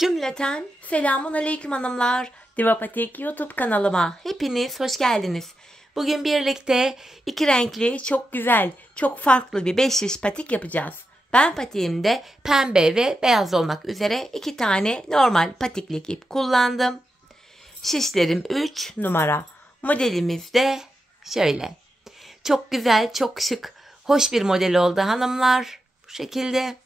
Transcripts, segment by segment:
Cümleten selamun aleyküm hanımlar. Divapatik YouTube kanalıma hepiniz hoş geldiniz. Bugün birlikte iki renkli, çok güzel, çok farklı bir 5 şiş patik yapacağız. Ben patiğimde pembe ve beyaz olmak üzere 2 tane normal patiklik ip kullandım. Şişlerim 3 numara. Modelimiz de şöyle. Çok güzel, çok şık, hoş bir model oldu hanımlar. Bu şekilde.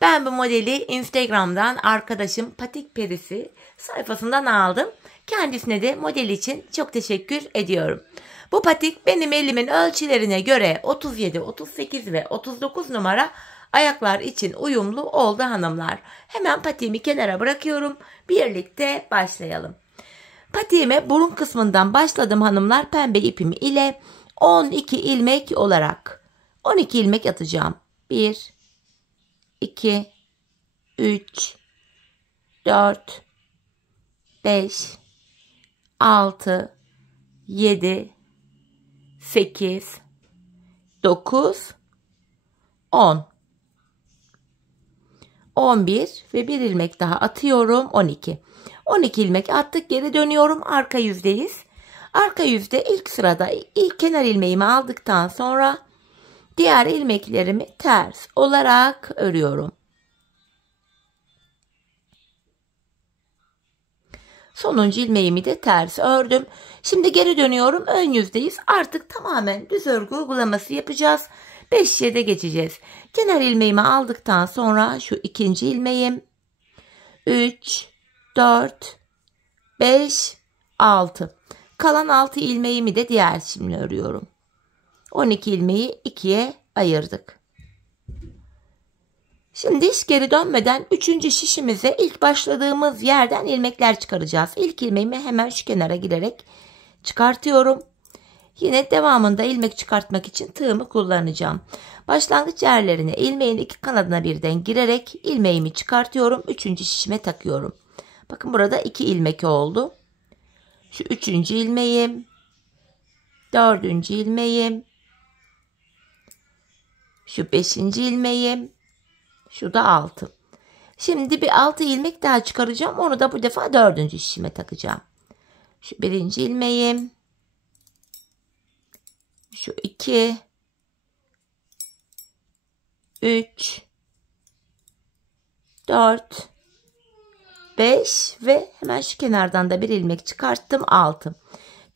Ben bu modeli Instagram'dan arkadaşım Patik Perisi sayfasından aldım. Kendisine de model için çok teşekkür ediyorum. Bu patik benim elimin ölçülerine göre 37, 38 ve 39 numara ayaklar için uyumlu oldu hanımlar. Hemen patiğimi kenara bırakıyorum. Birlikte başlayalım. Patiğime burun kısmından başladım hanımlar, pembe ipim ile 12 ilmek olarak. 12 ilmek atacağım. 1 2 3 4 5 6 7 8 9 10 11 ve bir ilmek daha atıyorum. 12 ilmek attık, geri dönüyorum, arka yüzdeyiz. Arka yüzde ilk sırada ilk kenar ilmeğimi aldıktan sonra diğer ilmeklerimi ters olarak örüyorum. Sonuncu ilmeğimi de ters ördüm. Şimdi geri dönüyorum. Ön yüzdeyiz. Artık tamamen düz örgü uygulaması yapacağız. 5 şişe geçeceğiz. Kenar ilmeğimi aldıktan sonra şu ikinci ilmeğim 3 4 5 6. Kalan 6 ilmeğimi de diğer şimdi örüyorum. 12 ilmeği ikiye ayırdık. Şimdi hiç geri dönmeden 3. şişimize ilk başladığımız yerden ilmekler çıkaracağız. İlk ilmeğimi hemen şu kenara girerek çıkartıyorum. Yine devamında ilmek çıkartmak için tığımı kullanacağım. Başlangıç yerlerine ilmeğin iki kanadına birden girerek ilmeğimi çıkartıyorum. 3. şişime takıyorum. Bakın burada 2 ilmek oldu. Şu 3. ilmeğim, 4. ilmeğim, şu 5. ilmeğim, şu da 6. Şimdi bir 6 ilmek daha çıkaracağım. Onu da bu defa 4. şişime takacağım. Şu 1. ilmeğim, şu 2, 3, 4, 5 ve hemen şu kenardan da bir ilmek çıkarttım, 6.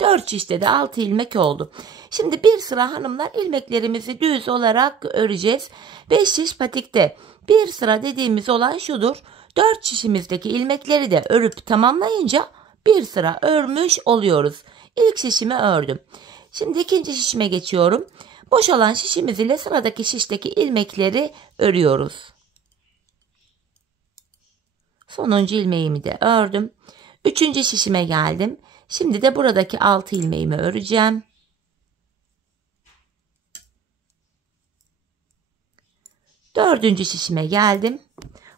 4 şişte de 6 ilmek oldu. Şimdi bir sıra hanımlar ilmeklerimizi düz olarak öreceğiz. 5 şiş patikte bir sıra dediğimiz olay şudur. 4 şişimizdeki ilmekleri de örüp tamamlayınca bir sıra örmüş oluyoruz. İlk şişimi ördüm. Şimdi ikinci şişime geçiyorum. Boş olan şişimiz ile sıradaki şişteki ilmekleri örüyoruz. Sonuncu ilmeğimi de ördüm. 3. şişime geldim. Şimdi de buradaki 6 ilmeğimi öreceğim. Dördüncü şişime geldim.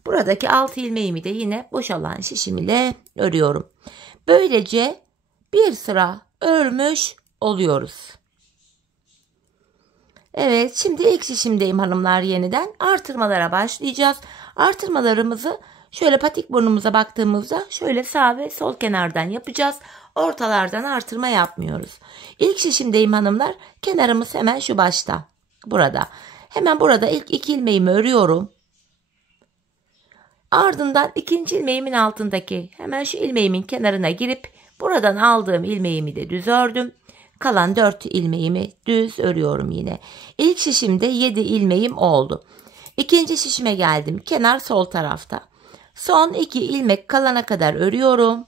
Buradaki 6 ilmeğimi de yine boşalan şişim ile örüyorum. Böylece bir sıra örmüş oluyoruz. Evet, şimdi ilk şişimdeyim hanımlar yeniden. Artırmalara başlayacağız. Artırmalarımızı şöyle patik burnumuza baktığımızda şöyle sağ ve sol kenardan yapacağız. Ortalardan artırma yapmıyoruz. İlk şişimdeyim hanımlar. Kenarımız hemen şu başta. Burada. Hemen burada ilk 2 ilmeğimi örüyorum. Ardından ikinci ilmeğimin altındaki hemen şu ilmeğimin kenarına girip buradan aldığım ilmeğimi de düz ördüm. Kalan 4 ilmeğimi düz örüyorum yine. İlk şişimde 7 ilmeğim oldu. İkinci şişime geldim. Kenar sol tarafta. Son 2 ilmek kalana kadar örüyorum.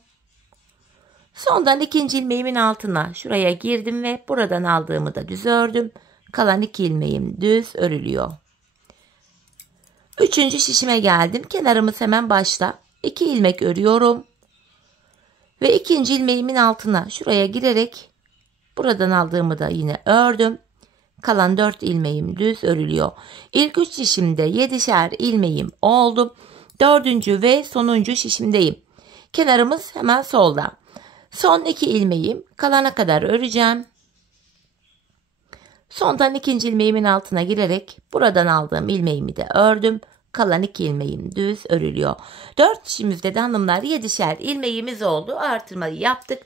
Sondan ikinci ilmeğimin altına şuraya girdim ve buradan aldığımı da düz ördüm. Kalan 2 ilmeğim düz örülüyor. 3. şişime geldim. Kenarımız hemen başta. 2 ilmek örüyorum. Ve ikinci ilmeğimin altına şuraya girerek buradan aldığımı da yine ördüm. Kalan 4 ilmeğim düz örülüyor. İlk 3 şişimde 7'şer ilmeğim oldu. 4. ve sonuncu şişimdeyim. Kenarımız hemen solda. Son 2 ilmeğim kalana kadar öreceğim. Sondan ikinci ilmeğimin altına girerek buradan aldığım ilmeğimi de ördüm. Kalan 2 ilmeğim düz örülüyor. 4 şişimizde de hanımlar 7'şer ilmeğimiz oldu. Artırmayı yaptık.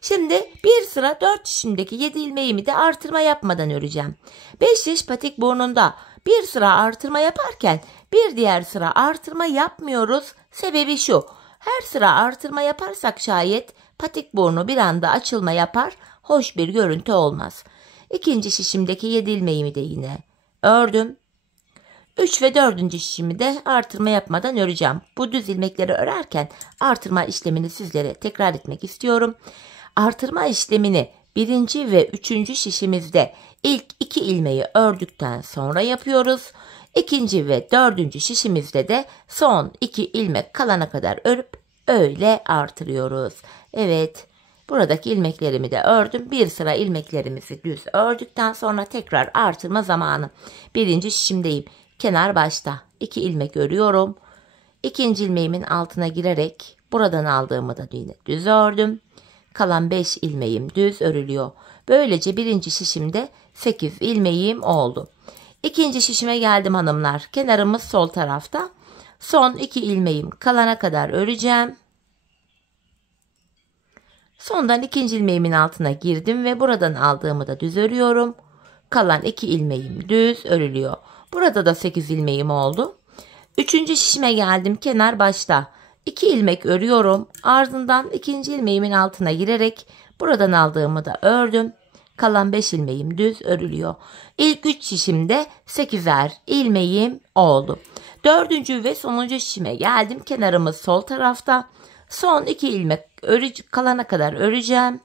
Şimdi bir sıra 4 şişimdeki 7 ilmeğimi de artırma yapmadan öreceğim. 5 şiş patik burnunda bir sıra artırma yaparken bir diğer sıra artırma yapmıyoruz. Sebebi şu: her sıra artırma yaparsak şayet patik burnu bir anda açılma yapar, hoş bir görüntü olmaz. İkinci şişimdeki 7 ilmeğimi de yine ördüm. 3 ve 4. şişimi de artırma yapmadan öreceğim. Bu düz ilmekleri örerken artırma işlemini sizlere tekrar etmek istiyorum. Artırma işlemini 1. ve 3. şişimizde ilk 2 ilmeği ördükten sonra yapıyoruz. 2. ve 4. şişimizde de son 2 ilmek kalana kadar örüp öyle artırıyoruz. Evet, buradaki ilmeklerimi de ördüm. Bir sıra ilmeklerimizi düz ördükten sonra tekrar artırma zamanı. 1. şişimdeyim. Kenar başta 2 ilmek örüyorum. 2. ilmeğimin altına girerek buradan aldığımı da yine düz ördüm. Kalan 5 ilmeğim düz örülüyor. Böylece 1. şişimde 8 ilmeğim oldu. 2. şişime geldim hanımlar. Kenarımız sol tarafta. Son 2 ilmeğim kalana kadar öreceğim. Sondan 2. ilmeğimin altına girdim ve buradan aldığımı da düz örüyorum. Kalan 2 ilmeğim düz örülüyor. Burada da 8 ilmeğim oldu. 3. şişime geldim. Kenar başta 2 ilmek örüyorum. Ardından 2. ilmeğimin altına girerek buradan aldığımı da ördüm. Kalan 5 ilmeğim düz örülüyor. İlk 3 şişimde 8'er ilmeğim oldu. 4. ve sonuncu şişime geldim. Kenarımız sol tarafta. Son 2 ilmek kalana kadar öreceğim.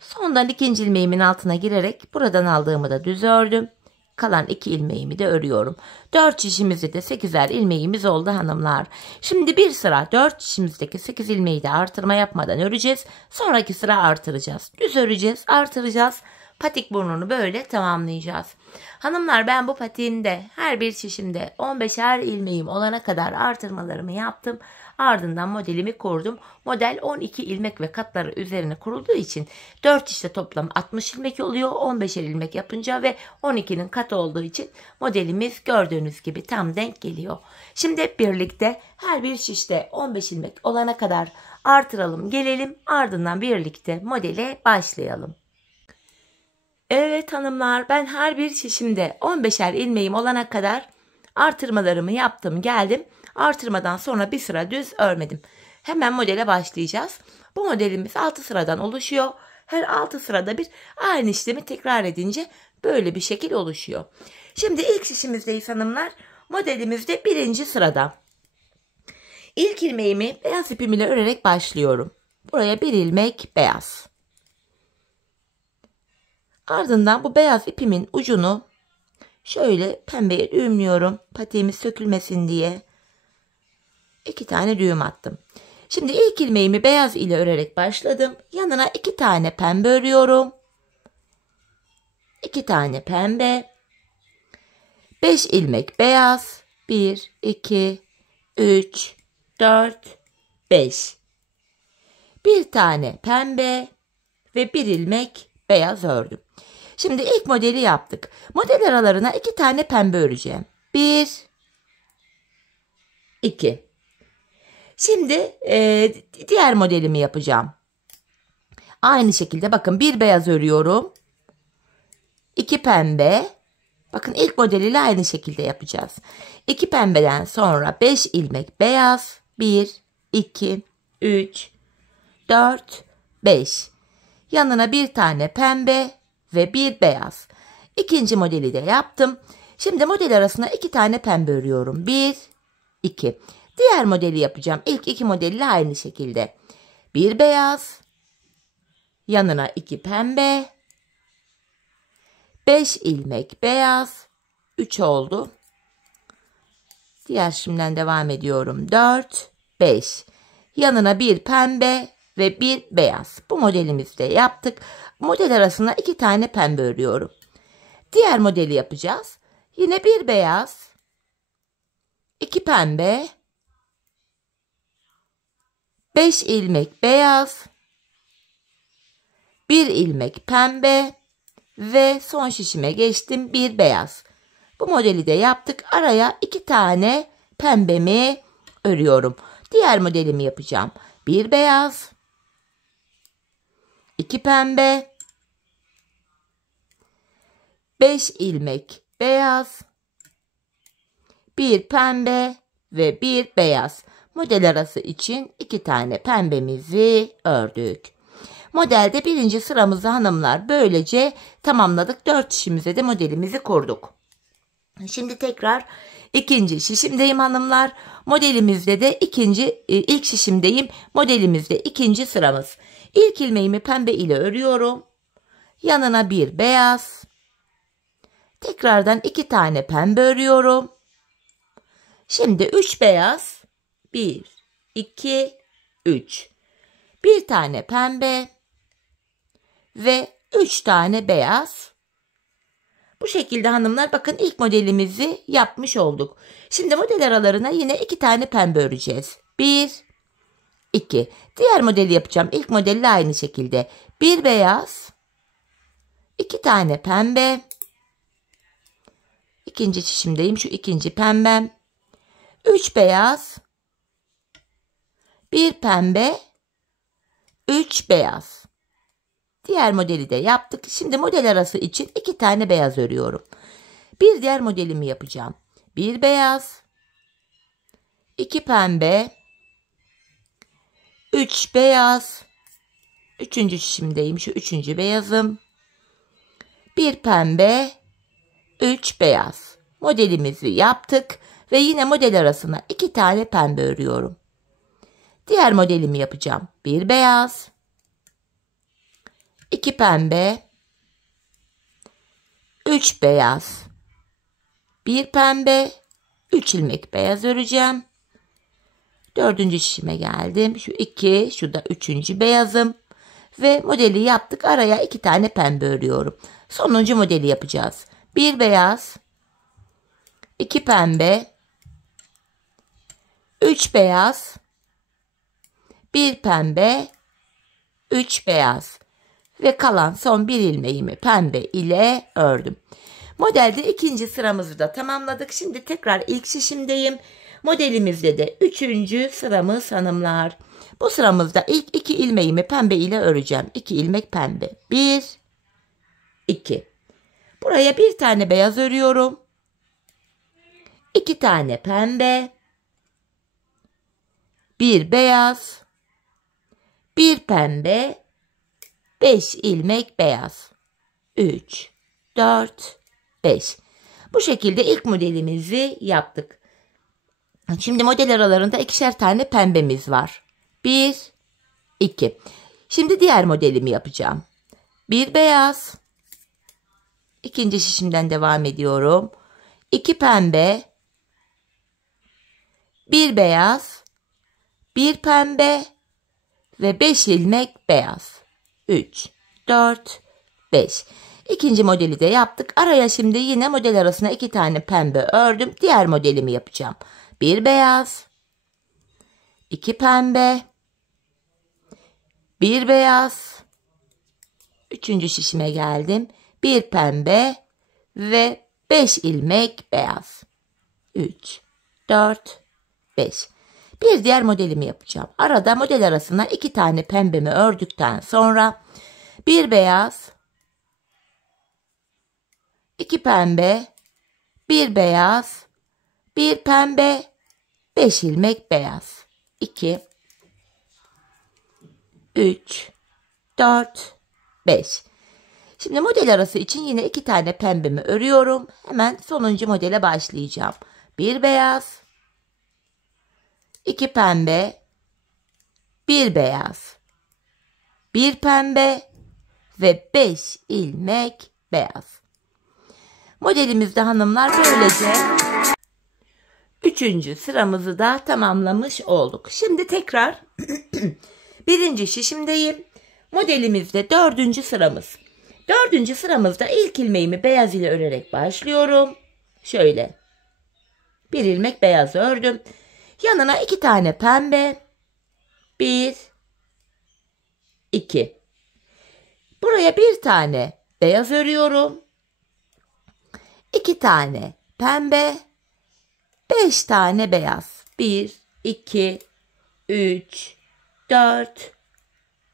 Sondan 2. ilmeğimin altına girerek buradan aldığımı da düz ördüm. Kalan 2 ilmeğimi de örüyorum. 4 şişimizde de 8'er ilmeğimiz oldu hanımlar. Şimdi bir sıra 4 şişimizdeki 8 ilmeği de artırma yapmadan öreceğiz. Sonraki sıra artıracağız. Düz öreceğiz, artıracağız. Patik burnunu böyle tamamlayacağız. Hanımlar, ben bu patiğimde her bir şişimde 15'er ilmeğim olana kadar artırmalarımı yaptım. Ardından modelimi kurdum. Model 12 ilmek ve katları üzerine kurulduğu için 4 şişte toplam 60 ilmek oluyor. 15'er ilmek yapınca ve 12'nin katı olduğu için modelimiz gördüğünüz gibi tam denk geliyor. Şimdi hep birlikte her bir şişte 15 ilmek olana kadar artıralım, gelelim. Ardından birlikte modele başlayalım. Evet hanımlar, ben her bir şişimde 15'er ilmeğim olana kadar artırmalarımı yaptım, geldim. Artırmadan sonra bir sıra düz örmedim. Hemen modele başlayacağız. Bu modelimiz 6 sıradan oluşuyor. Her 6 sırada bir aynı işlemi tekrar edince böyle bir şekil oluşuyor. Şimdi ilk şişimizdeyiz hanımlar. Modelimizde 1. sırada. İlk ilmeğimi beyaz ipim ile örerek başlıyorum. Buraya 1 ilmek beyaz. Ardından bu beyaz ipimin ucunu şöyle pembeye düğümlüyorum. Patiğimiz sökülmesin diye. 2 tane düğüm attım. Şimdi ilk ilmeğimi beyaz ile örerek başladım. Yanına 2 tane pembe örüyorum. 2 tane pembe. 5 ilmek beyaz. 1, 2, 3, 4, 5. Bir tane pembe ve 1 ilmek beyaz ördüm. Şimdi ilk modeli yaptık. Model aralarına 2 tane pembe öreceğim. 1, 2. Şimdi diğer modelimi yapacağım. Aynı şekilde bakın, 1 beyaz örüyorum. 2 pembe. Bakın ilk modeliyle aynı şekilde yapacağız. 2 pembeden sonra 5 ilmek beyaz. 1, 2, 3, 4, 5. Yanına bir tane pembe ve 1 beyaz. İkinci modeli de yaptım. Şimdi model arasına 2 tane pembe örüyorum. 1, 2. Diğer modeli yapacağım. İlk 2 modelle aynı şekilde. 1 beyaz. Yanına 2 pembe. 5 ilmek beyaz. 3 oldu. Diğer şimdiden devam ediyorum. 4, 5. Yanına 1 pembe ve 1 beyaz. Bu modelimizde yaptık. Model arasına 2 tane pembe örüyorum. Diğer modeli yapacağız. Yine 1 beyaz. 2 pembe. 5 ilmek beyaz. 1 ilmek pembe. Ve son şişime geçtim. 1 beyaz. Bu modeli de yaptık. Araya 2 tane pembemi örüyorum. Diğer modelimi yapacağım. 1 beyaz, 2 pembe, 5 ilmek beyaz, 1 pembe ve 1 beyaz. Model arası için 2 tane pembemizi ördük. Modelde birinci sıramızı hanımlar böylece tamamladık. 4 şişimize de modelimizi kurduk. Şimdi tekrar ikinci şişimdeyim hanımlar. Modelimizde de ilk şişimdeyim. Modelimizde ikinci sıramız. İlk ilmeğimi pembe ile örüyorum. Yanına bir beyaz. Tekrardan 2 tane pembe örüyorum. Şimdi 3 beyaz. 1, 2, 3. Bir tane pembe ve 3 tane beyaz. Bu şekilde hanımlar bakın ilk modelimizi yapmış olduk. Şimdi model aralarına yine 2 tane pembe öreceğiz. 1, 2. Diğer modeli yapacağım. İlk modelle aynı şekilde. 1 beyaz, 2 tane pembe. İkinci şişimdeyim. Şu ikinci pembem. 3 beyaz, 1 pembe, 3 beyaz. Diğer modeli de yaptık. Şimdi model arası için 2 tane beyaz örüyorum. Bir diğer modelimi yapacağım. 1 beyaz, 2 pembe, 3 beyaz. Üçüncü şişimdeyim. Şu üçüncü beyazım. 1 pembe, 3 beyaz. Modelimizi yaptık ve yine model arasına 2 tane pembe örüyorum. Diğer modelimi yapacağım. 1 beyaz, 2 pembe, 3 beyaz, 1 pembe, 3 ilmek beyaz öreceğim. Dördüncü şişime geldim. Şu 2, şu da üçüncü beyazım. Ve modeli yaptık. Araya 2 tane pembe örüyorum. Sonuncu modeli yapacağız. 1 beyaz, 2 pembe, 3 beyaz, 1 pembe, 3 beyaz. Ve kalan son bir ilmeğimi pembe ile ördüm. Modelde ikinci sıramızı da tamamladık. Şimdi tekrar ilk şişimdeyim. Modelimizde de üçüncü sıramız hanımlar. Bu sıramızda ilk 2 ilmeğimi pembe ile öreceğim. 2 ilmek pembe. 1, 2. Buraya bir tane beyaz örüyorum. 2 tane pembe. 1 beyaz. 1 pembe. 5 ilmek beyaz. 3, 4, 5. Bu şekilde ilk modelimizi yaptık. Şimdi model aralarında 2'şer tane pembemiz var. 1, 2. Şimdi diğer modelimi yapacağım. 1 beyaz. İkinci şişimden devam ediyorum. 2 pembe. 1 beyaz. 1 pembe. Ve 5 ilmek beyaz. 3, 4, 5. İkinci modeli de yaptık. Araya şimdi yine model arasına 2 tane pembe ördüm. Diğer modelimi yapacağım. 1 beyaz, 2 pembe, 1 beyaz, üçüncü şişime geldim. 1 pembe ve 5 ilmek beyaz. 3, 4, 5. Bir diğer modelimi yapacağım. Arada model arasına 2 tane pembemi ördükten sonra 1 beyaz, 2 pembe, 1 beyaz, 1 pembe, 5 ilmek beyaz. 2, 3, 4, 5. Şimdi model arası için yine 2 tane pembemi örüyorum. Hemen sonuncu modele başlayacağım. 1 beyaz, 2 pembe, 1 beyaz, 1 pembe ve 5 ilmek beyaz. Modelimizde hanımlar böylece 3. sıramızı da tamamlamış olduk. Şimdi tekrar birinci şişimdeyim. Modelimizde 4. sıramız. 4. sıramızda ilk ilmeğimi beyaz ile örerek başlıyorum. Şöyle. Bir ilmek beyaz ördüm. Yanına 2 tane pembe. 1, 2. Buraya bir tane beyaz örüyorum. 2 tane pembe, 5 tane beyaz. 1, 2, 3, 4,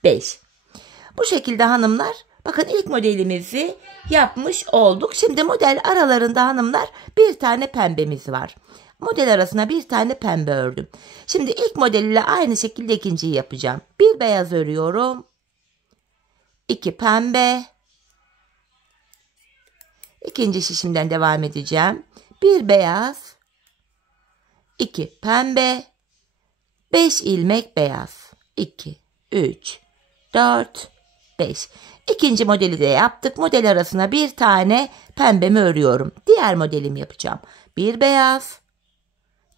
5. Bu şekilde hanımlar, bakın ilk modelimizi yapmış olduk. Şimdi model aralarında hanımlar bir tane pembemiz var. Model arasına bir tane pembe ördüm. Şimdi ilk model ile aynı şekilde ikinciyi yapacağım. Bir beyaz örüyorum. 2 pembe. İkinci şişimden devam edeceğim. Bir beyaz. 2 pembe. 5 ilmek beyaz. 2, 3, 4, 5. İkinci modeli de yaptık. Model arasına bir tane pembemi örüyorum. Diğer modelimi yapacağım. Bir beyaz.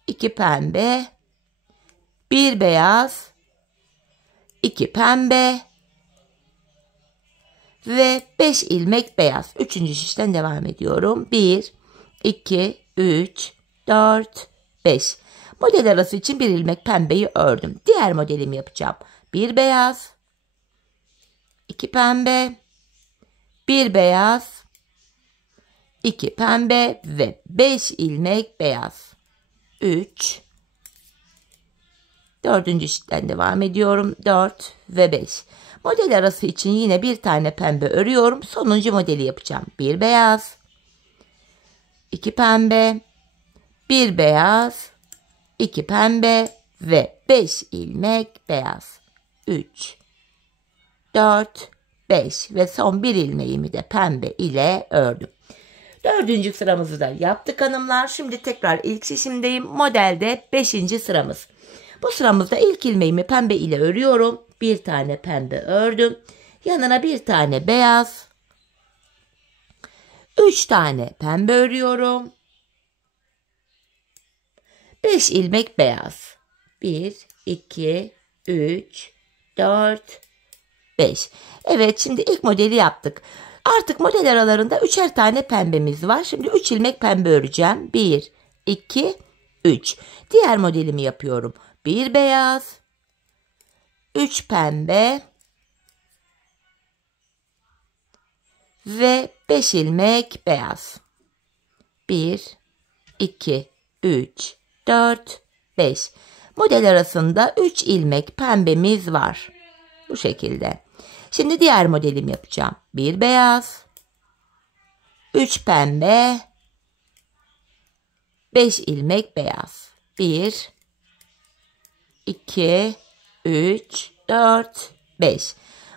2 pembe. Bir beyaz. 2 pembe. Ve 5 ilmek beyaz. Üçüncü şişten devam ediyorum. 1, 2, 3, 4, 5. Model arası için bir ilmek pembeyi ördüm. Diğer modelimi yapacağım. Bir beyaz. 2 pembe. Bir beyaz. 2 pembe ve 5 ilmek beyaz. 3. Dördüncü şişten devam ediyorum. 4 ve 5. Model arası için yine bir tane pembe örüyorum. Sonuncu modeli yapacağım. Bir beyaz. 2 pembe. Bir beyaz. 2 pembe ve 5 ilmek beyaz. 3, 4, 5 ve son bir ilmeğimi de pembe ile ördüm. Dördüncü sıramızı da yaptık hanımlar. Şimdi tekrar ilk şişimdeyim. Modelde 5. sıramız. Bu sıramızda ilk ilmeğimi pembe ile örüyorum. Bir tane pembe ördüm. Yanına bir tane beyaz. 3 tane pembe örüyorum. 5 ilmek beyaz. 1, 2, 3, 4, 5. Evet, şimdi ilk modeli yaptık. Artık model aralarında 3'er tane pembemiz var. Şimdi 3 ilmek pembe öreceğim. 1, 2, 3. Diğer modelimi yapıyorum. Bir beyaz. 3 pembe. Ve 5 ilmek beyaz. 1, 2, 3, 4, 5. Model arasında 3 ilmek pembemiz var. Bu şekilde. Şimdi diğer modelimi yapacağım. Bir beyaz. 3 pembe. 5 ilmek beyaz. 1, 2, 3, 4, 5.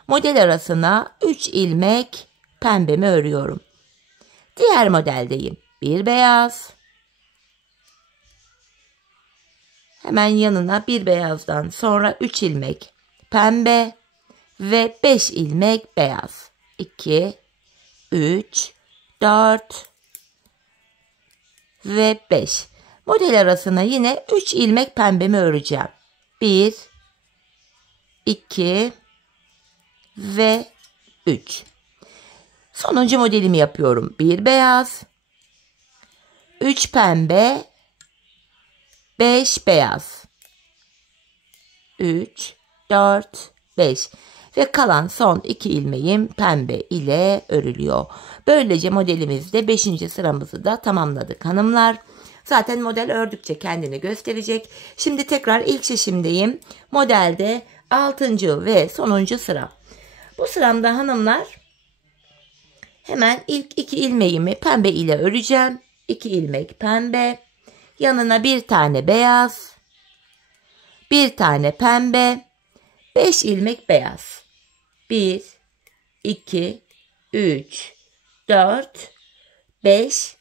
Model arasına 3 ilmek pembemi örüyorum. Diğer modeldeyim. Bir beyaz. Hemen yanına bir beyazdan sonra 3 ilmek pembe ve 5 ilmek beyaz. 2, 3, 4 ve 5. Model arasına yine 3 ilmek pembemi öreceğim. 1, 2 ve 3. Sonuncu modelimi yapıyorum. Bir beyaz. 3 pembe. 5 beyaz. 3, 4, 5. Ve kalan son 2 ilmeğim pembe ile örülüyor. Böylece modelimizde 5. sıramızı da tamamladık hanımlar. Zaten model ördükçe kendini gösterecek. Şimdi tekrar ilk şişimdeyim. Modelde 6. ve sonuncu sıra. Bu sıramda hanımlar hemen ilk 2 ilmeğimi pembe ile öreceğim. 2 ilmek pembe. Yanına bir tane beyaz. Bir tane pembe. 5 ilmek beyaz. 1, 2, 3, 4, 5.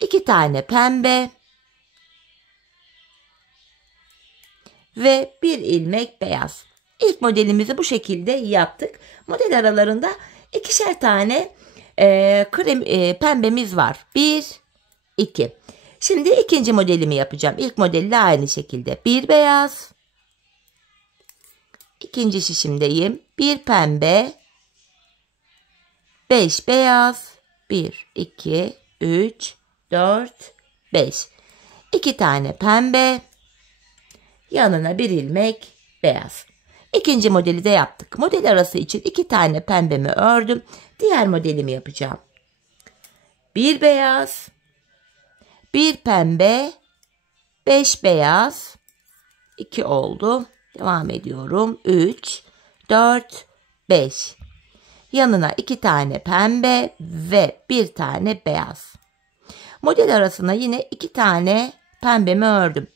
2 tane pembe. Ve 1 ilmek beyaz. İlk modelimizi bu şekilde yaptık. Model aralarında 2'şer tane pembemiz var. 1, 2. Şimdi ikinci modelimi yapacağım. İlk modelle aynı şekilde. Bir beyaz. İkinci şişimdeyim. Bir pembe. 5 beyaz. 1, 2, 3, 4, 5. 2 tane pembe. Yanına bir ilmek beyaz. İkinci modeli de yaptık. Model arası için 2 tane pembemi ördüm. Diğer modelimi yapacağım. Bir beyaz. Bir pembe, 5 beyaz, 2 oldu. Devam ediyorum. 3, 4, 5. Yanına 2 tane pembe ve 1 tane beyaz. Model arasına yine 2 tane pembemi ördüm.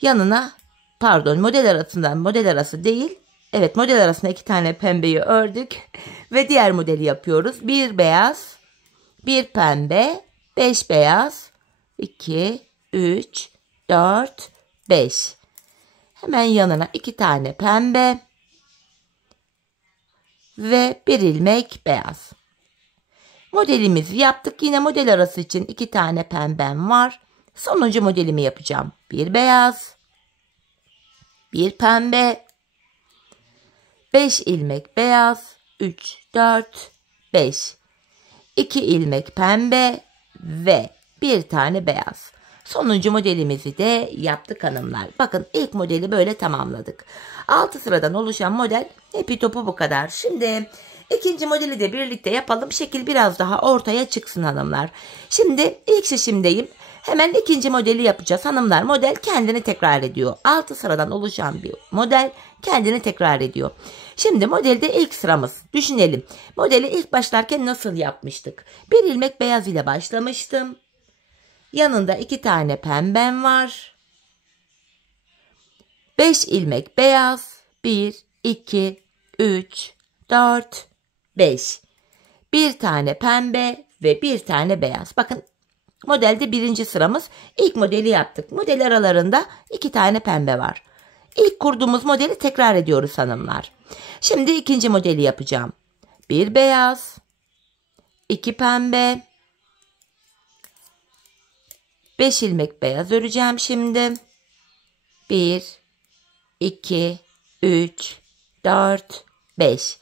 Yanına, pardon, model arası değil. Evet, model arasına 2 tane pembeyi ördük ve diğer modeli yapıyoruz. 1 beyaz, 1 pembe, 5 beyaz, 2, 3, 4, 5. Hemen yanına 2 tane pembe ve 1 ilmek beyaz. Modelimizi yaptık. Yine model arası için 2 tane pembem var. Sonuncu modelimi yapacağım. 1 beyaz, 1 pembe, 5 ilmek beyaz, 3, 4, 5. 2 ilmek pembe ve 1 tane beyaz. Sonuncu modelimizi de yaptık hanımlar. Bakın, ilk modeli böyle tamamladık. 6 sıradan oluşan model hepi topu bu kadar. Şimdi ikinci modeli de birlikte yapalım. Şekil biraz daha ortaya çıksın hanımlar. Şimdi ilk şişimdeyim. Hemen ikinci modeli yapacağız hanımlar. Model kendini tekrar ediyor. 6 sıradan oluşan bir model kendini tekrar ediyor. Şimdi modelde ilk sıramız. Düşünelim. Modeli ilk başlarken nasıl yapmıştık? 1 ilmek beyaz ile başlamıştım. Yanında 2 tane pembem var. 5 ilmek beyaz. 1, 2, 3, 4, 5. 1 tane pembe ve 1 tane beyaz. Bakın, modelde birinci sıramız. İlk modeli yaptık. Model aralarında 2 tane pembe var. İlk kurduğumuz modeli tekrar ediyoruz hanımlar. Şimdi ikinci modeli yapacağım. 1 beyaz, 2 pembe, 5 ilmek beyaz öreceğim şimdi. 1, 2, 3, 4, 5.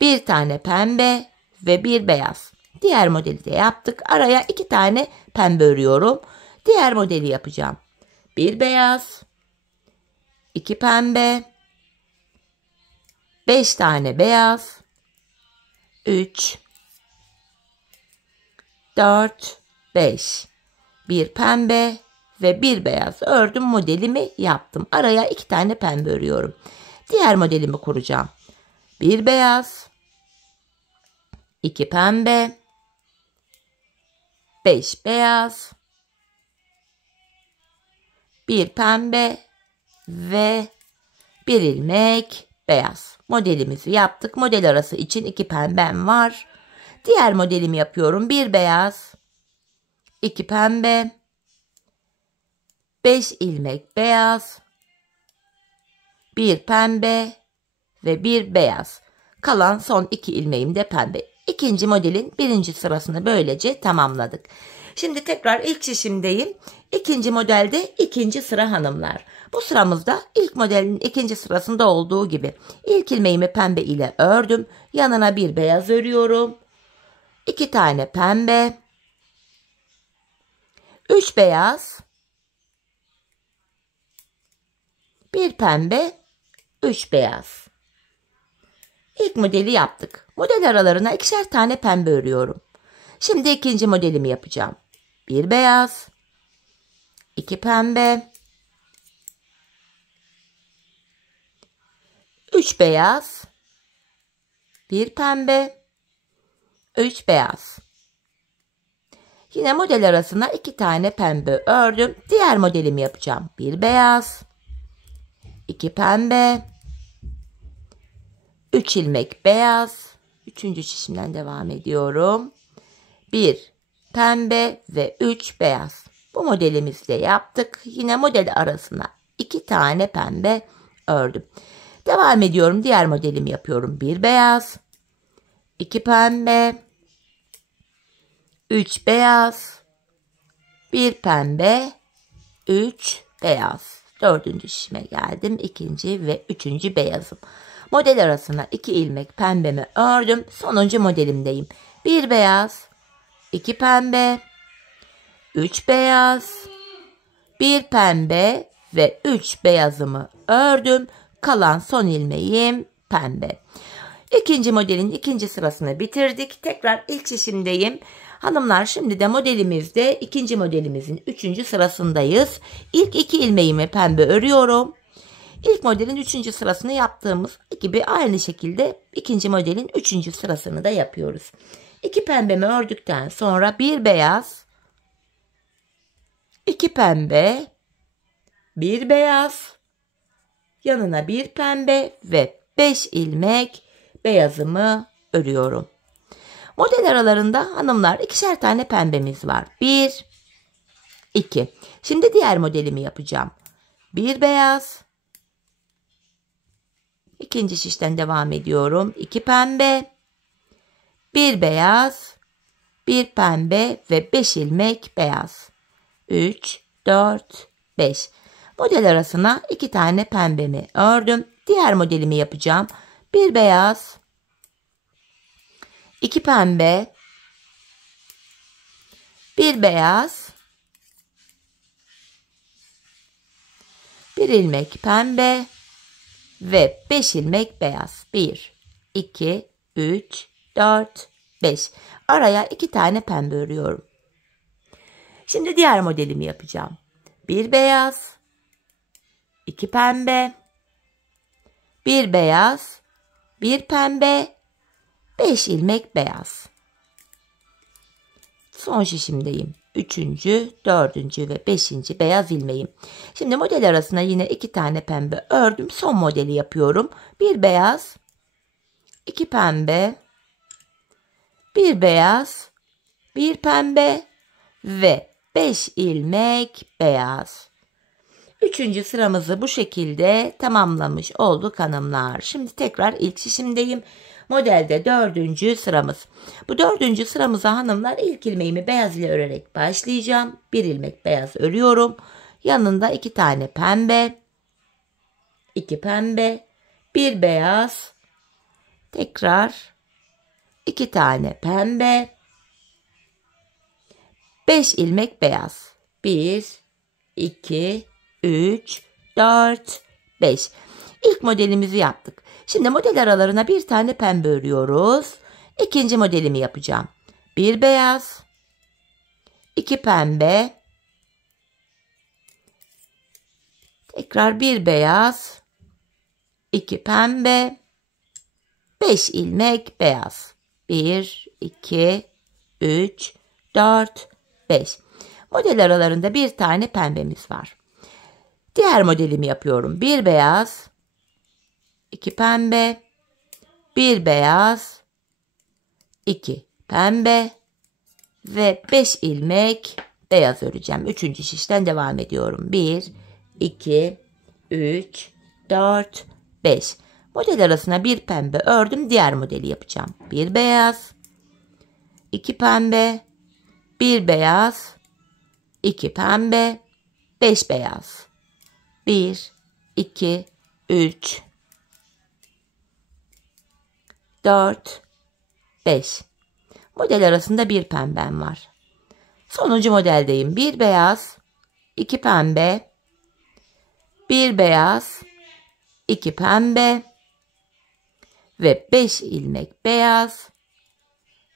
1 tane pembe ve 1 beyaz. Diğer modeli de yaptık. Araya 2 tane pembe örüyorum. Diğer modeli yapacağım. 1 beyaz, 2 pembe, 5 tane beyaz, 3, 4, 5. 1 pembe ve 1 beyaz ördüm, modelimi yaptım. Araya 2 tane pembe örüyorum. Diğer modelimi kuracağım. 1 beyaz, 2 pembe, 5 beyaz, 1 pembe ve 1 ilmek beyaz. Modelimizi yaptık. Model arası için 2 pembem var. Diğer modelimi yapıyorum. 1 beyaz, 2 pembe, 5 ilmek beyaz, 1 pembe ve 1 beyaz. Kalan son 2 ilmeğim de pembe. İkinci modelin birinci sırasını böylece tamamladık. Şimdi tekrar ilk şişimdeyim. İkinci modelde ikinci sıra hanımlar. Bu sıramızda ilk modelin ikinci sırasında olduğu gibi ilk ilmeğimi pembe ile ördüm. Yanına 1 beyaz örüyorum. 2 tane pembe, 3 beyaz, 1 pembe, 3 beyaz. İlk modeli yaptık. Model aralarına 2'şer tane pembe örüyorum. Şimdi ikinci modelimi yapacağım. 1 beyaz, 2 pembe, 3 beyaz, 1 pembe, 3 beyaz. Yine model arasına 2 tane pembe ördüm. Diğer modelimi yapacağım. 1 beyaz, 2 pembe, 3 ilmek beyaz. Üçüncü şişimden devam ediyorum. 1 pembe ve 3 beyaz. Bu modelimizi de yaptık. Yine model arasına 2 tane pembe ördüm. Devam ediyorum. Diğer modelimi yapıyorum. 1 beyaz, 2 pembe, 3 beyaz, 1 pembe, 3 beyaz. Dördüncü şişime geldim. İkinci ve üçüncü beyazım. Model arasına 2 ilmek pembemi ördüm. Sonuncu modelimdeyim. 1 beyaz, 2 pembe, 3 beyaz, 1 pembe ve 3 beyazımı ördüm. Kalan son ilmeğim pembe. İkinci modelin ikinci sırasını bitirdik. Tekrar ilk şişimdeyim. Hanımlar, şimdi de modelimizde ikinci modelimizin 3. sırasındayız. İlk 2 ilmeğimi pembe örüyorum. İlk modelin 3. sırasını yaptığımız gibi aynı şekilde ikinci modelin 3. sırasını da yapıyoruz. 2 pembemi ördükten sonra bir beyaz, 2 pembe, bir beyaz, yanına bir pembe ve 5 ilmek beyazımı örüyorum. Model aralarında hanımlar 2'şer tane pembemiz var. 1, 2. Şimdi diğer modelimi yapacağım. Bir beyaz, ikinci şişten devam ediyorum. 2 pembe, bir beyaz, bir pembe ve 5 ilmek beyaz. 3, 4, 5. Model arasına 2 tane pembemi ördüm. Diğer modelimi yapacağım. Bir beyaz, 2 pembe, bir beyaz, bir ilmek pembe ve 5 ilmek beyaz. 1, 2, 3, 4, 5. Araya 2 tane pembe örüyorum. Şimdi diğer modelimi yapacağım. Bir beyaz, 2 pembe, bir beyaz, bir pembe, 5 ilmek beyaz. Son şişimdeyim. 3. 4. ve 5. beyaz ilmeğim. Şimdi model arasına yine 2 tane pembe ördüm. Son modeli yapıyorum. Bir beyaz, 2 pembe, bir beyaz, bir pembe ve 5 ilmek beyaz. 3. sıramızı bu şekilde tamamlamış olduk hanımlar. Şimdi tekrar ilk şişimdeyim. Modelde 4. sıramız. Bu 4. sıramıza hanımlar ilk ilmeğimi beyaz ile örerek başlayacağım. Bir ilmek beyaz örüyorum. Yanında 2 tane pembe, 2 pembe, bir beyaz, tekrar 2 tane pembe, 5 ilmek beyaz. 1, 2, 3, 4, 5. İlk modelimizi yaptık. Şimdi model aralarına bir tane pembe örüyoruz. İkinci modelimi yapacağım. Bir beyaz, 2 pembe, tekrar bir beyaz, 2 pembe, 5 ilmek beyaz. 1, 2, 3, 4, 5. Model aralarında bir tane pembemiz var. Diğer modelimi yapıyorum. Bir beyaz, 2 pembe, bir beyaz, 2 pembe ve 5 ilmek beyaz öreceğim. 3. şişten devam ediyorum. 1, 2, 3, 4, 5. Model arasına bir pembe ördüm. Diğer modeli yapacağım. Bir beyaz, 2 pembe, bir beyaz, 2 pembe, 5 beyaz. 1, 2, 3, 4, 5. Model arasında bir pembem var. Sonuncu modeldeyim. Bir beyaz, 2 pembe, bir beyaz, 2 pembe ve 5 ilmek beyaz.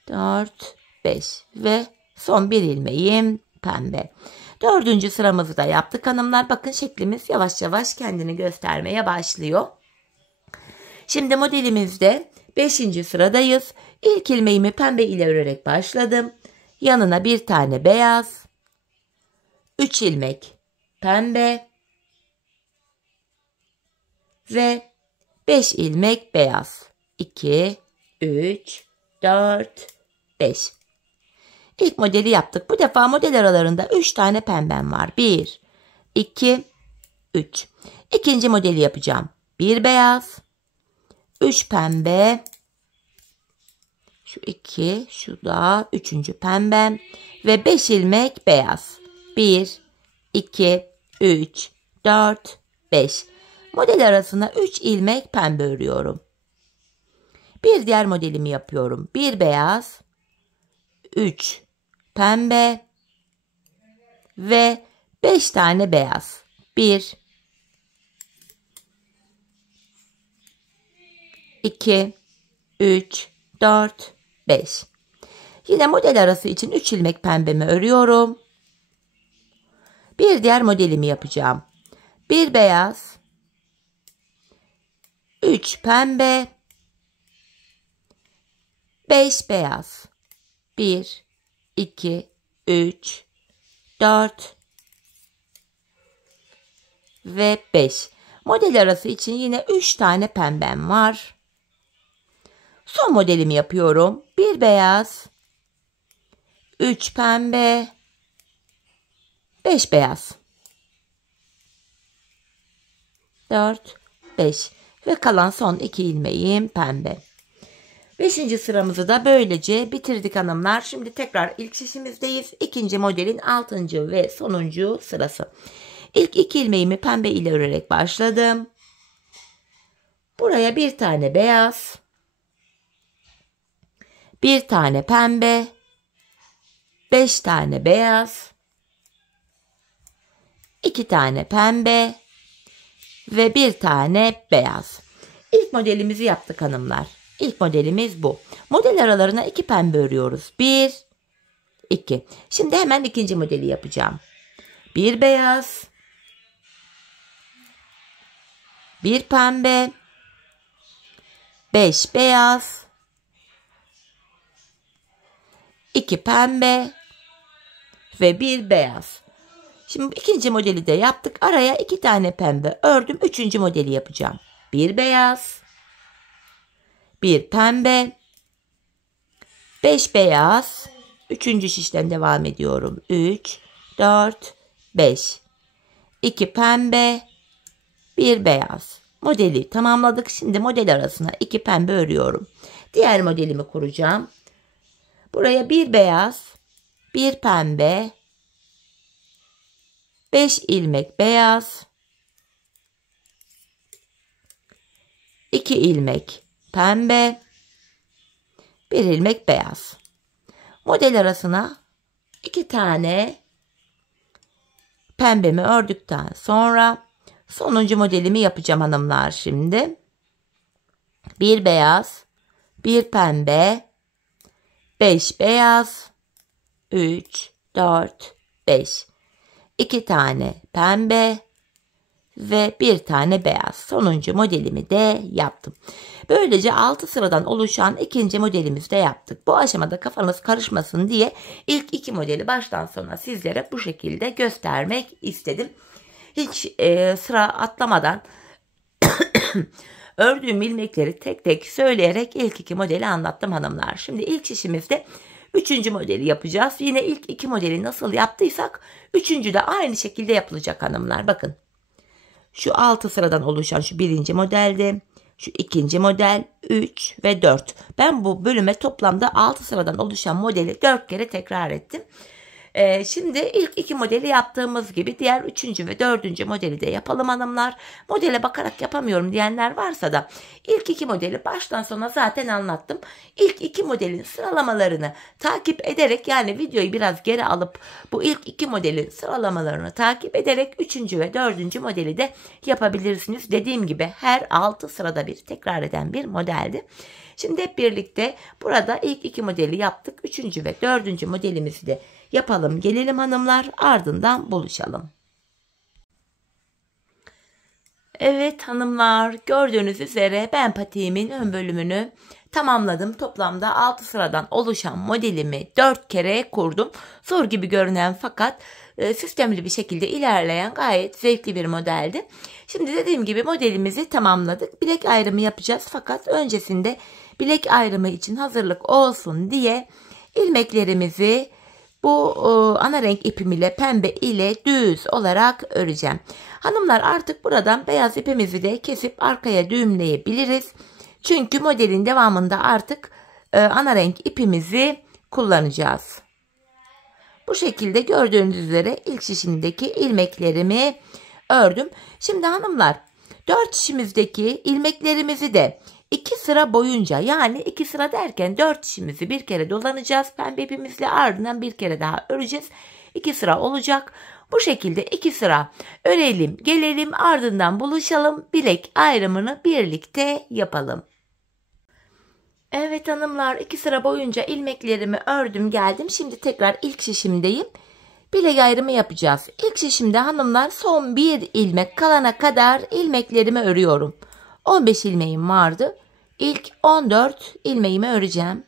4, 5 ve son bir ilmeğim pembe. 4. sıramızı da yaptık hanımlar. Bakın şeklimiz yavaş yavaş kendini göstermeye başlıyor. Şimdi modelimizde 5. sıradayız. İlk ilmeğimi pembe ile örerek başladım. Yanına bir tane beyaz, 3 ilmek pembe ve 5 ilmek beyaz. 2, 3, 4, 5. İlk modeli yaptık. Bu defa model aralarında 3 tane pembem var. 1, 2, 3. İkinci modeli yapacağım. Bir beyaz, 3 pembe, şu 2, şu da 3. pembem ve 5 ilmek beyaz. 1, 2, 3, 4, 5. Model arasına 3 ilmek pembe örüyorum. Bir diğer modelimi yapıyorum. Bir beyaz, 3 pembe ve 5 tane beyaz. 1, 2, 3, 4, 5. Yine model arası için 3 ilmek pembemi örüyorum. Bir diğer modelimi yapacağım. 1 beyaz, 3 pembe, 5 beyaz. 1, 2, 3, 4 ve 5. Model arası için yine 3 tane pembem var. Son modelimi yapıyorum. 1 beyaz, 3 pembe, 5 beyaz. 4, 5 ve kalan son 2 ilmeğim pembe. 5. sıramızı da böylece bitirdik hanımlar. Şimdi tekrar ilk şişimizdeyiz. İkinci modelin 6. ve sonuncu sırası. İlk 2 ilmeğimi pembe ile örerek başladım. Buraya bir tane beyaz, bir tane pembe, 5 tane beyaz, 2 tane pembe ve bir tane beyaz. İlk modelimizi yaptık hanımlar. İlk modelimiz bu. Model aralarına 2 pembe örüyoruz. 1, 2. Şimdi hemen ikinci modeli yapacağım. 1 beyaz, 1 pembe, 5 beyaz, 2 pembe ve 1 beyaz. Şimdi ikinci modeli de yaptık. Araya 2 tane pembe ördüm. Üçüncü modeli yapacağım. 1 beyaz, 1 pembe, 5 beyaz. Üçüncü şişten devam ediyorum. 3, 4, 5. 2 pembe, 1 beyaz. Modeli tamamladık. Şimdi model arasına 2 pembe örüyorum. Diğer modelimi kuracağım. Buraya 1 beyaz, 1 pembe, 5 ilmek beyaz, 2 ilmek pembe, 1 ilmek beyaz. Model arasına 2 tane pembemi ördükten sonra sonuncu modelimi yapacağım hanımlar şimdi. 1 beyaz, 1 pembe, 5 beyaz, 3, 4, 5. 2 tane pembe ve 1 tane beyaz. Sonuncu modelimi de yaptım. Böylece 6 sıradan oluşan ikinci modelimizi de yaptık. Bu aşamada kafanız karışmasın diye ilk 2 modeli baştan sona sizlere bu şekilde göstermek istedim. Hiç sıra atlamadan ördüğüm ilmekleri tek tek söyleyerek ilk 2 modeli anlattım hanımlar. Şimdi ilk şişimizde 3. modeli yapacağız. Yine ilk 2 modeli nasıl yaptıysak 3. de aynı şekilde yapılacak hanımlar. Bakın. Şu 6 sıradan oluşan şu 1. modelde, şu 2. model, 3 ve 4. Ben bu bölüme toplamda 6 sıradan oluşan modeli 4 kere tekrar ettim. Şimdi ilk 2 modeli yaptığımız gibi diğer 3. ve 4. modeli de yapalım hanımlar. Modele bakarak yapamıyorum diyenler varsa da ilk 2 modeli baştan sona zaten anlattım. İlk 2 modelin sıralamalarını takip ederek, yani videoyu biraz geri alıp bu ilk 2 modelin sıralamalarını takip ederek 3. ve 4. modeli de yapabilirsiniz. Dediğim gibi her 6 sırada bir tekrar eden bir modeldi. Şimdi hep birlikte burada ilk 2 modeli yaptık. 3. ve 4. modelimizi de yapalım. Gelelim hanımlar, ardından buluşalım. Evet hanımlar, gördüğünüz üzere ben patiğimin ön bölümünü tamamladım. Toplamda 6 sıradan oluşan modelimi 4 kere kurdum. Zor gibi görünen fakat sistemli bir şekilde ilerleyen gayet zevkli bir modeldi. Şimdi dediğim gibi modelimizi tamamladık. Bilek ayrımı yapacağız fakat öncesinde bilek ayrımı için hazırlık olsun diye ilmeklerimizi bu ana renk ipim ile pembe ile düz olarak öreceğim. Hanımlar, artık buradan beyaz ipimizi de kesip arkaya düğümleyebiliriz. Çünkü modelin devamında artık ana renk ipimizi kullanacağız. Bu şekilde gördüğünüz üzere ilk şişimdeki ilmeklerimi ördüm. Şimdi hanımlar, 4 şişimizdeki ilmeklerimizi de 2 sıra boyunca, yani 2 sıra derken 4 şişimizi bir kere dolanacağız. Pembe ipimizle ardından bir kere daha öreceğiz. 2 sıra olacak. Bu şekilde 2 sıra örelim, gelelim, ardından buluşalım. Bilek ayrımını birlikte yapalım. Evet hanımlar, 2 sıra boyunca ilmeklerimi ördüm geldim. Şimdi tekrar ilk şişimdeyim. Bilek ayrımı yapacağız. İlk şişimde hanımlar son bir ilmek kalana kadar ilmeklerimi örüyorum. 15 ilmeğim vardı. İlk 14 ilmeğimi öreceğim.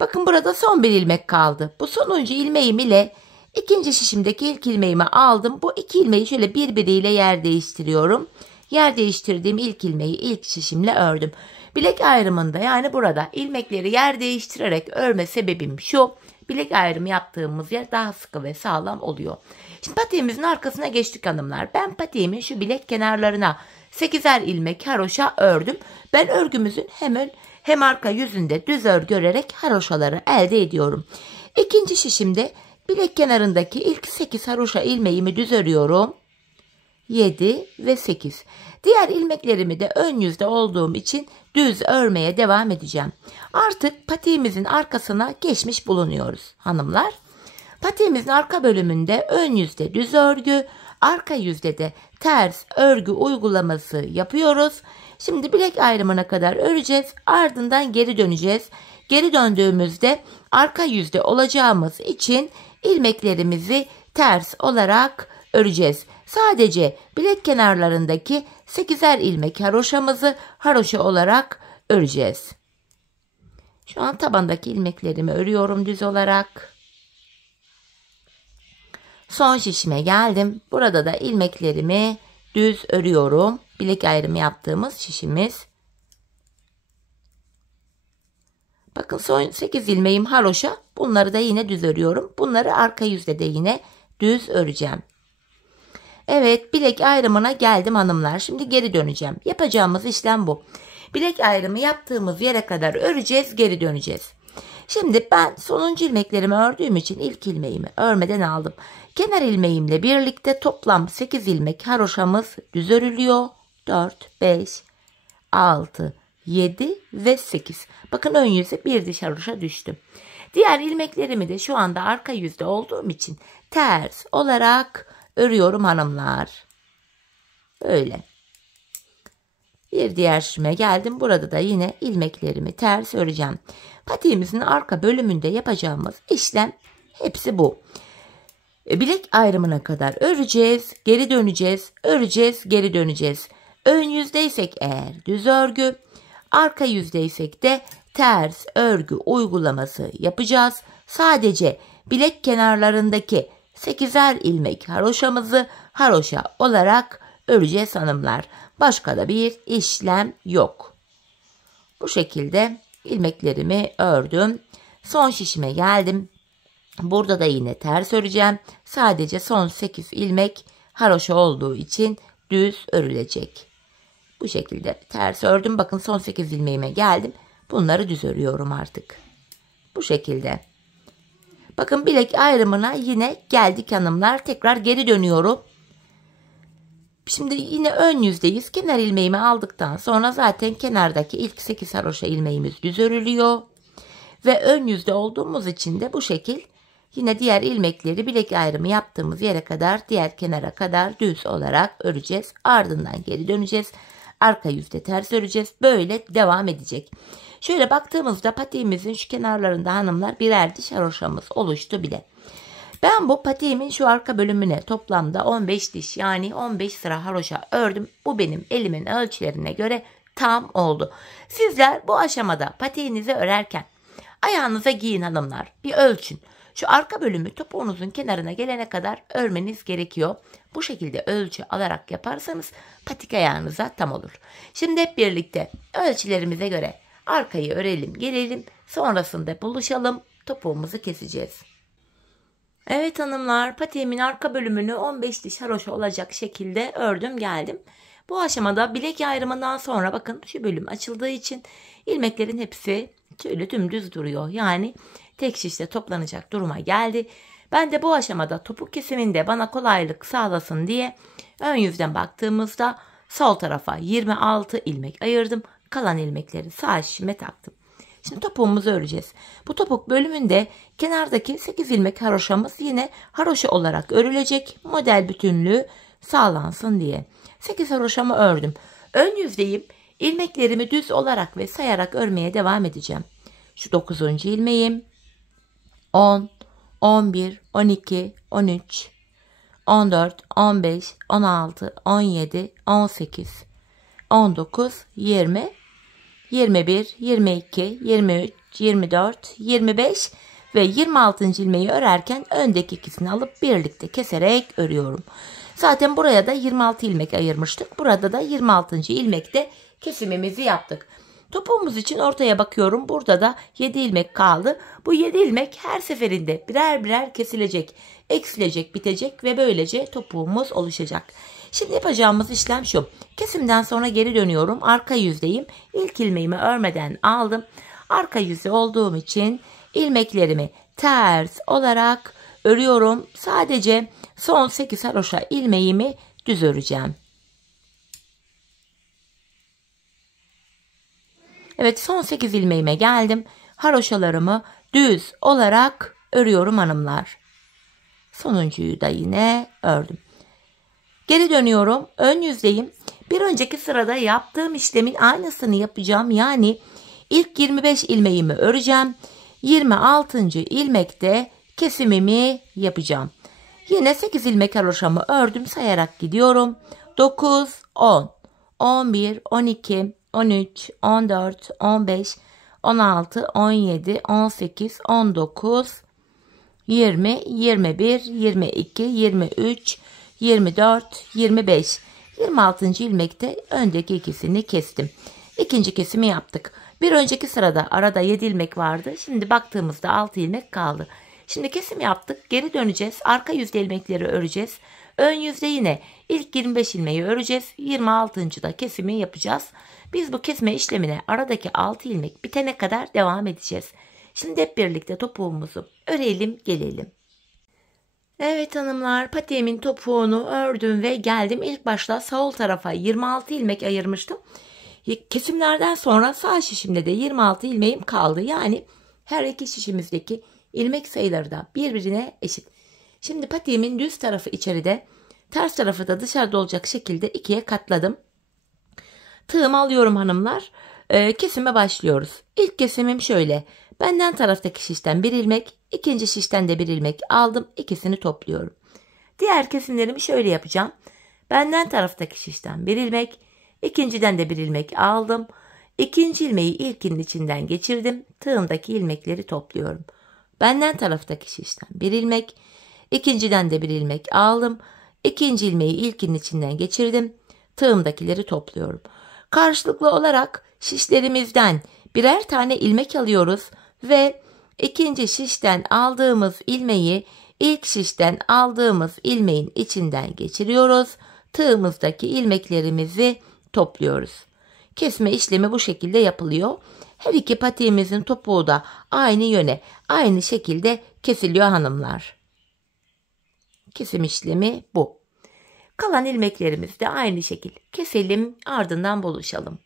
Bakın burada son bir ilmek kaldı. Bu sonuncu ilmeğim ile ikinci şişimdeki ilk ilmeğimi aldım. Bu iki ilmeği şöyle birbiriyle yer değiştiriyorum. Yer değiştirdiğim ilk ilmeği ilk şişimle ördüm. Bilek ayrımında, yani burada ilmekleri yer değiştirerek örme sebebim şu: bilek ayrımı yaptığımız yer daha sıkı ve sağlam oluyor. Şimdi patiğimizin arkasına geçtik hanımlar. Ben patiğimin şu bilek kenarlarına 8'er ilmek haroşa ördüm. Ben örgümüzün hem arka yüzünde düz örgü örerek haroşaları elde ediyorum. İkinci şişimde bilek kenarındaki ilk 8 haroşa ilmeğimi düz örüyorum. 7 ve 8. Diğer ilmeklerimi de ön yüzde olduğum için düz örmeye devam edeceğim. Artık patiğimizin arkasına geçmiş bulunuyoruz hanımlar. Patiğimizin arka bölümünde ön yüzde düz örgü, arka yüzde de ters örgü uygulaması yapıyoruz. Şimdi bilek ayrımına kadar öreceğiz. Ardından geri döneceğiz. Geri döndüğümüzde arka yüzde olacağımız için ilmeklerimizi ters olarak öreceğiz. Sadece bilek kenarlarındaki 8'er ilmek haroşamızı haroşa olarak öreceğiz. Şu an tabandaki ilmeklerimi örüyorum düz olarak. Son şişime geldim. Burada da ilmeklerimi düz örüyorum. Bilek ayrımı yaptığımız şişimiz. Bakın son 8 ilmeğim haroşa. Bunları da yine düz örüyorum. Bunları arka yüzde de yine düz öreceğim. Evet, bilek ayrımına geldim hanımlar. Şimdi geri döneceğim. Yapacağımız işlem bu. Bilek ayrımı yaptığımız yere kadar öreceğiz, geri döneceğiz. Şimdi ben sonuncu ilmeklerimi ördüğüm için ilk ilmeğimi örmeden aldım. Kenar ilmeğimle birlikte toplam 8 ilmek haroşamız düz örülüyor. 4, 5, 6, 7 ve 8. Bakın ön yüze bir diş haroşa düştü. Diğer ilmeklerimi de şu anda arka yüzde olduğum için ters olarak örüyorum hanımlar. Böyle. Bir diğer şişime geldim. Burada da yine ilmeklerimi ters öreceğim. Patiğimizin arka bölümünde yapacağımız işlem hepsi bu. Bilek ayrımına kadar öreceğiz, geri döneceğiz, öreceğiz, geri döneceğiz. Ön yüzdeysek eğer düz örgü, arka yüzdeysek de ters örgü uygulaması yapacağız. Sadece bilek kenarlarındaki 8'er ilmek haroşamızı haroşa olarak öreceğiz hanımlar. Başka da bir işlem yok. Bu şekilde ilmeklerimi ördüm. Son şişime geldim. Burada da yine ters öreceğim. Sadece son 8 ilmek haroşa olduğu için düz örülecek. Bu şekilde ters ördüm. Bakın son 8 ilmeğime geldim. Bunları düz örüyorum artık. Bu şekilde. Bakın bilek ayrımına yine geldik hanımlar. Tekrar geri dönüyorum. Şimdi yine ön yüzdeyiz. Kenar ilmeğimi aldıktan sonra zaten kenardaki ilk 8 haroşa ilmeğimiz düz örülüyor. Ve ön yüzde olduğumuz için de bu şekil yine diğer ilmekleri bilek ayrımı yaptığımız yere kadar, diğer kenara kadar düz olarak öreceğiz. Ardından geri döneceğiz. Arka yüzde ters öreceğiz. Böyle devam edecek. Şöyle baktığımızda patiğimizin şu kenarlarında hanımlar birer diş haroşamız oluştu bile. Ben bu patiğimin şu arka bölümüne toplamda 15 diş, yani 15 sıra haroşa ördüm. Bu benim elimin ölçülerine göre tam oldu. Sizler bu aşamada patiğinizi örerken ayağınıza giyin hanımlar. Bir ölçün. Şu arka bölümü topuğunuzun kenarına gelene kadar örmeniz gerekiyor. Bu şekilde ölçü alarak yaparsanız patik ayağınıza tam olur. Şimdi hep birlikte ölçülerimize göre arkayı örelim, gelelim. Sonrasında buluşalım. Topuğumuzu keseceğiz. Evet hanımlar, patiğimin arka bölümünü 15 diş haroşa olacak şekilde ördüm geldim. Bu aşamada bilek ayrımından sonra bakın şu bölüm açıldığı için ilmeklerin hepsi şöyle dümdüz duruyor. Yani tek şişle toplanacak duruma geldi. Ben de bu aşamada topuk kesiminde bana kolaylık sağlasın diye ön yüzden baktığımızda sol tarafa 26 ilmek ayırdım. Kalan ilmekleri sağ şişime taktım. Şimdi topuğumuzu öreceğiz. Bu topuk bölümünde kenardaki 8 ilmek haroşamız yine haroşa olarak örülecek. Model bütünlüğü sağlansın diye. 8 haroşamı ördüm. Ön yüzdeyim. İlmeklerimi düz olarak ve sayarak örmeye devam edeceğim. Şu 9. ilmeğim. 10, 11, 12, 13, 14, 15, 16, 17, 18, 19, 20, 21, 22, 23, 24, 25 ve 26. ilmeği örerken öndeki ikisini alıp birlikte keserek örüyorum. Zaten buraya da 26 ilmek ayırmıştık. Burada da 26. ilmekte kesimimizi yaptık. Topuğumuz için ortaya bakıyorum. Burada da 7 ilmek kaldı. Bu 7 ilmek her seferinde birer birer kesilecek, eksilecek, bitecek ve böylece topuğumuz oluşacak. Şimdi yapacağımız işlem şu. Kesimden sonra geri dönüyorum. Arka yüzdeyim. İlk ilmeğimi örmeden aldım. Arka yüzü olduğum için ilmeklerimi ters olarak örüyorum. Sadece son 8 haroşa ilmeğimi düz öreceğim. Evet, son 8 ilmeğime geldim. Haroşalarımı düz olarak örüyorum hanımlar. Sonuncuyu da yine ördüm. Geri dönüyorum. Ön yüzdeyim. Bir önceki sırada yaptığım işlemin aynısını yapacağım. Yani ilk 25 ilmeğimi öreceğim. 26. ilmekte kesimimi yapacağım. Yine 8 ilmek haroşamı ördüm. Sayarak gidiyorum. 9, 10, 11, 12, 13, 14, 15, 16, 17, 18, 19, 20, 21, 22, 23, 24, 25. 26. ilmekte öndeki ikisini kestim. İkinci kesimi yaptık. Bir önceki sırada arada 7 ilmek vardı. Şimdi baktığımızda 6 ilmek kaldı. Şimdi kesim yaptık. Geri döneceğiz. Arka yüzde ilmekleri öreceğiz. Ön yüzde yine ilk 25 ilmeği öreceğiz. 26. da kesimi yapacağız. Biz bu kesme işlemine aradaki 6 ilmek bitene kadar devam edeceğiz. Şimdi hep birlikte topuğumuzu örelim, gelelim. Evet hanımlar, patiğimin topuğunu ördüm ve geldim. İlk başta sol tarafa 26 ilmek ayırmıştım. Kesimlerden sonra sağ şişimde de 26 ilmeğim kaldı. Yani her iki şişimizdeki ilmek sayıları da birbirine eşit. Şimdi patiğimin düz tarafı içeride, ters tarafı da dışarıda olacak şekilde ikiye katladım. Tığımı alıyorum hanımlar. Kesime başlıyoruz. İlk kesimim şöyle. Benden taraftaki şişten bir ilmek, ikinci şişten de bir ilmek aldım. İkisini topluyorum. Diğer kesimlerimi şöyle yapacağım. Benden taraftaki şişten bir ilmek, ikinciden de bir ilmek aldım. İkinci ilmeği ilkinin içinden geçirdim. Tığımdaki ilmekleri topluyorum. Benden taraftaki şişten bir ilmek, ikinciden de bir ilmek aldım. İkinci ilmeği ilkinin içinden geçirdim. Tığımdakileri topluyorum. Karşılıklı olarak şişlerimizden birer tane ilmek alıyoruz ve ikinci şişten aldığımız ilmeği ilk şişten aldığımız ilmeğin içinden geçiriyoruz. Tığımızdaki ilmeklerimizi topluyoruz. Kesme işlemi bu şekilde yapılıyor. Her iki patiğimizin topuğu da aynı yöne, aynı şekilde kesiliyor hanımlar. Kesim işlemi bu. Kalan ilmeklerimizi de aynı şekil keselim, ardından buluşalım.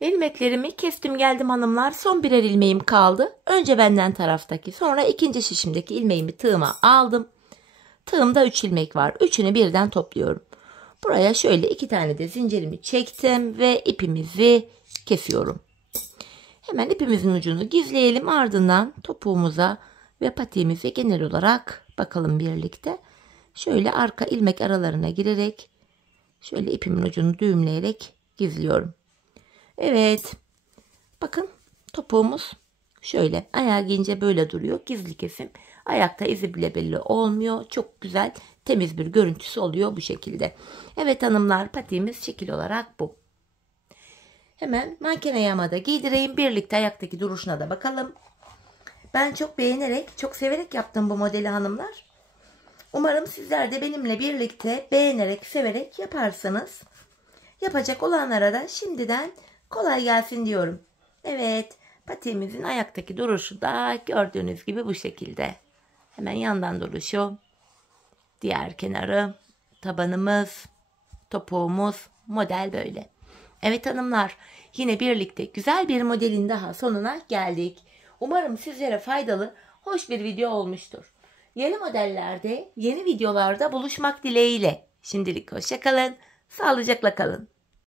İlmeklerimi kestim geldim hanımlar. Son birer ilmeğim kaldı. Önce benden taraftaki, sonra ikinci şişimdeki ilmeğimi tığıma aldım. Tığımda 3 ilmek var. Üçünü birden topluyorum. Buraya şöyle 2 tane de zincirimi çektim ve ipimizi kesiyorum. Hemen ipimizin ucunu gizleyelim, ardından topuğumuza ve patiğimize genel olarak bakalım birlikte. Şöyle arka ilmek aralarına girerek şöyle ipimin ucunu düğümleyerek gizliyorum. Evet. Bakın topuğumuz şöyle ayağı giyince böyle duruyor. Gizli kesim. Ayakta izi bile belli olmuyor. Çok güzel, temiz bir görüntüsü oluyor bu şekilde. Evet hanımlar, patiğimiz şekil olarak bu. Hemen manken ayağıma da giydireyim. Birlikte ayaktaki duruşuna da bakalım. Ben çok beğenerek, çok severek yaptım bu modeli hanımlar. Umarım sizler de benimle birlikte beğenerek, severek yaparsınız. Yapacak olanlara da şimdiden kolay gelsin diyorum. Evet, patiğimizin ayaktaki duruşu da gördüğünüz gibi bu şekilde. Hemen yandan duruşu, diğer kenarı, tabanımız, topuğumuz, model böyle. Evet hanımlar, yine birlikte güzel bir modelin daha sonuna geldik. Umarım sizlere faydalı, hoş bir video olmuştur. Yeni modellerde, yeni videolarda buluşmak dileğiyle. Şimdilik hoşça kalın, sağlıcakla kalın.